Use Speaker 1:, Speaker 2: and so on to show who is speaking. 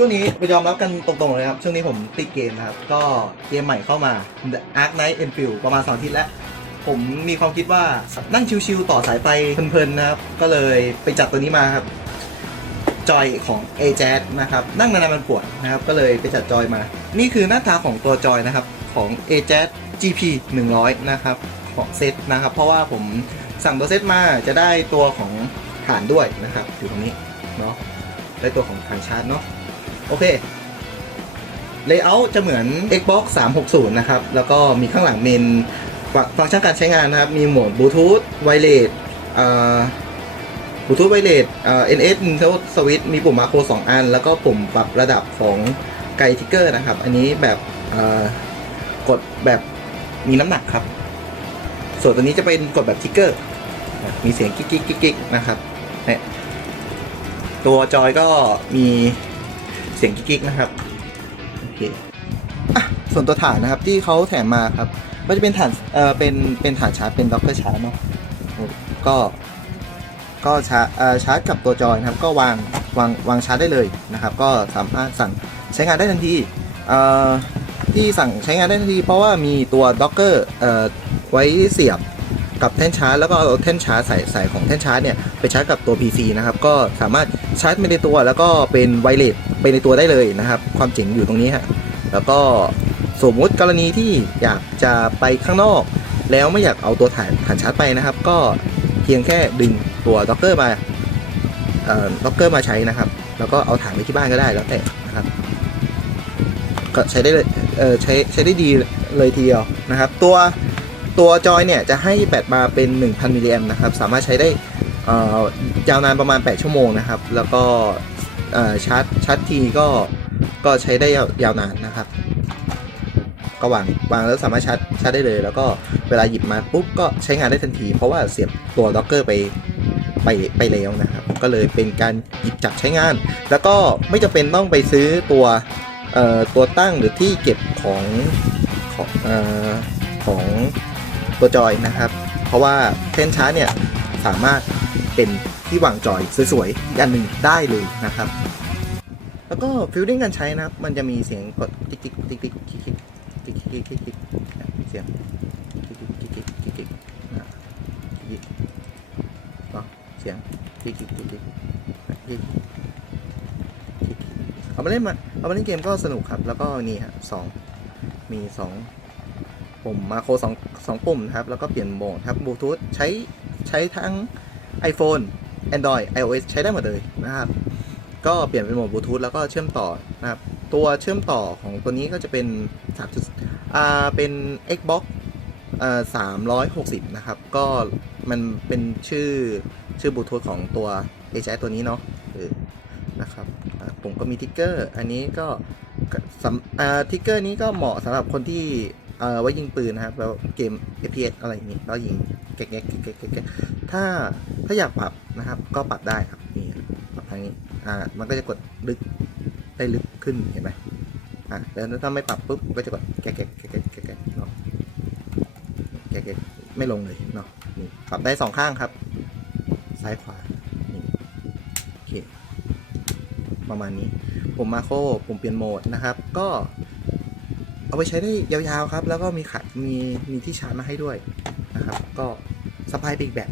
Speaker 1: ช่วงนี้ไปยอมรับกันตรงๆเลยครับ ช่วงนี้ผมติดเกมนะครับ ก็เกมใหม่เข้ามา The Ark Knight Enfield ประมาณ2อาทิตย์แล้ว ผมมีความคิดว่านั่งชิวๆต่อสายไฟเพลินๆนะครับ ก็เลยไปจัดตัวนี้มาครับ จอยของ a j a z นะครับ นั่งนานๆมันปวดนะครับ ก็เลยไปจัดจอยมา นี่คือหน้าตาของตัวจอยนะครับ ของ a j a z GP 100 นะครับ ของเซตนะครับ เพราะว่าผมสั่งตัวเซตมาจะได้ตัวของฐานด้วยนะครับอยู่ตรงนี้เนาะได้ตัวของฐานชาร์จเนาะ โอเค Layout จะเหมือน Xbox 360 นะครับ แล้วก็มีข้างหลังเป็นฟังฟังก์ชันการใช้งานนะครับ มีโหมด Bluetooth Wireless อ่า Bluetooth Wireless อ่า NS Nintendo Switch มีปุ่มมาโคร2อัน แล้วก็ปุ่มปรับระดับของไกทิกเกอร์นะครับ อันนี้แบบกดแบบมีน้ำหนักครับ ส่วนตัวนี้จะเป็นกดแบบทิกเกอร์ มีเสียงกิ๊กกิ๊กกิ๊กกิ๊กนะครับเนี่ยตัวจอยก็มี เสียงกิ๊กๆนะครับโอเคอะส่วนตัวฐานนะครับที่เขาแถมมาครับก็จะเป็นฐานเอ่อเป็นเป็นฐานชาร์จเป็นด็อกเกอร์ชาร์จเนาะก็ก็ชาร์จเอ่อชาร์จกับตัวจอยนะครับก็วางวางวางชาร์จได้เลยนะครับ ก็สามารถสั่งใช้งานได้ทันทีเอ่อที่สั่งใช้งานได้ทันทีเพราะว่ามีตัวด็อกเกอร์เอ่อไว้เสียบ กับแท่นชาร์จแล้วก็เอาแท่นชาร์จใส่ใส่ของแท่นชาร์จเนี่ยไปชาร์จกับตัว PC นะครับก็สามารถชาร์จไปในตัว แล้วก็เป็นไวเลสไปในตัวได้เลยนะครับความเจ๋งอยู่ตรงนี้ฮะแล้วก็สมมุติกรณีที่อยากจะไปข้างนอก แล้วไม่อยากเอาตัวฐานฐานชาร์จไปนะครับ ก็เพียงแค่ดึงตัวด็อกเกอร์มาเอ่อด็อกเกอร์มาใช้นะครับ แล้วก็เอาฐานไปที่บ้านก็ได้แล้วแต่นะครับก็ใช้ได้เลยเออใช้ใช้ได้ดีเลยทีเดียวนะครับ ตัว ตัวจอยเนี่ยจะให้แบตมาเป็น 1,000 มิลลิแอมนะครับ สามารถใช้ได้อ่อยาวนานประมาณ 8 ชั่วโมงนะครับ แล้วก็ชาร์จชาร์จทีก็ก็ใช้ได้ยาวยาวนานนะครับ ก็วางวางแล้วสามารถชาร์จชาร์จได้เลย แล้วก็เวลาหยิบมาปุ๊บก็ใช้งานได้ทันที เพราะว่าเสียบตัวด็อกเกอร์ไปไปไปแล้วนะครับ ก็เลยเป็นการหยิบจับใช้งาน แล้วก็ไม่จำเป็นต้องไปซื้อตัวตัวตั้งหรือที่เก็บของของออของ ตัวจอยนะครับ เพราะว่าเส้นชาร์จเนี่ยสามารถเป็นที่วางจอยสวยๆอีกอันหนึ่งได้เลยนะครับ แล้วก็ฟิลลิ่งการใช้นะครับ มันจะมีเสียงกดติ๊กติ๊กติ๊กติ๊กคิกคิกติ๊กติ๊กติ๊กติ๊กเสียงติ๊กติ๊กติ๊กติ๊กติ๊กติ๊กอ่าติ๊กเสียงติ๊กติ๊กติ๊กติ๊กติ๊กเอามาเล่นมาเอามาเล่นเกมก็สนุกครับ แล้วก็นี่ฮะสองมีสอง ปุ่มมาโครสองสองปุ่มนะครับ แล้วก็เปลี่ยนโหมดครับบลูทูธใช้ใช้ทั้ง iPhone Android iOS ใช้ได้หมดเลยนะครับ ก็เปลี่ยนเป็นโหมดบลูทูธแล้วก็เชื่อมต่อนะครับ ตัวเชื่อมต่อของตัวนี้ก็จะเป็น3จุดอ่าเป็น Xbox อ่า360นะครับ ก็มันเป็นชื่อชื่อบลูทูธของตัว h อตัวนี้เนาะนะครับอ่าผมก็มีทิกเกอร์ อันนี้ก็ก็สำอ่าทิกเกอร์นี้ก็เหมาะสำหรับคนที่ เอ่อไว้ยิงปืนนะครับแล้วเกม FPS อะไรอย่างนี้แล้วยิงแก๊กแก๊กแก๊กแก๊กถ้าถ้าอยากปรับนะครับ ก็ปรับได้ครับนี่ปรับทางนี้อ่ามันก็จะกดลึกได้ลึกขึ้นเห็นไหมอ่าแล้วถ้าไม่ปรับปุ๊บก็จะกดแก๊กแก๊กแก๊กแก๊กแก๊กเนาะแก๊กแก๊กไม่ลงเลยเนาะนี่ปรับได้สองข้างครับ ซ้ายขวานี่โอเคประมาณนี้ ผมมาโคผมเปลี่ยนโหมดนะครับ ก็ เอาไปใช้ได้ยาวๆครับ แล้วก็มีขัดมีมีที่ชาร์จมาให้ด้วยนะครับ ก็สบายไปอีกแบบ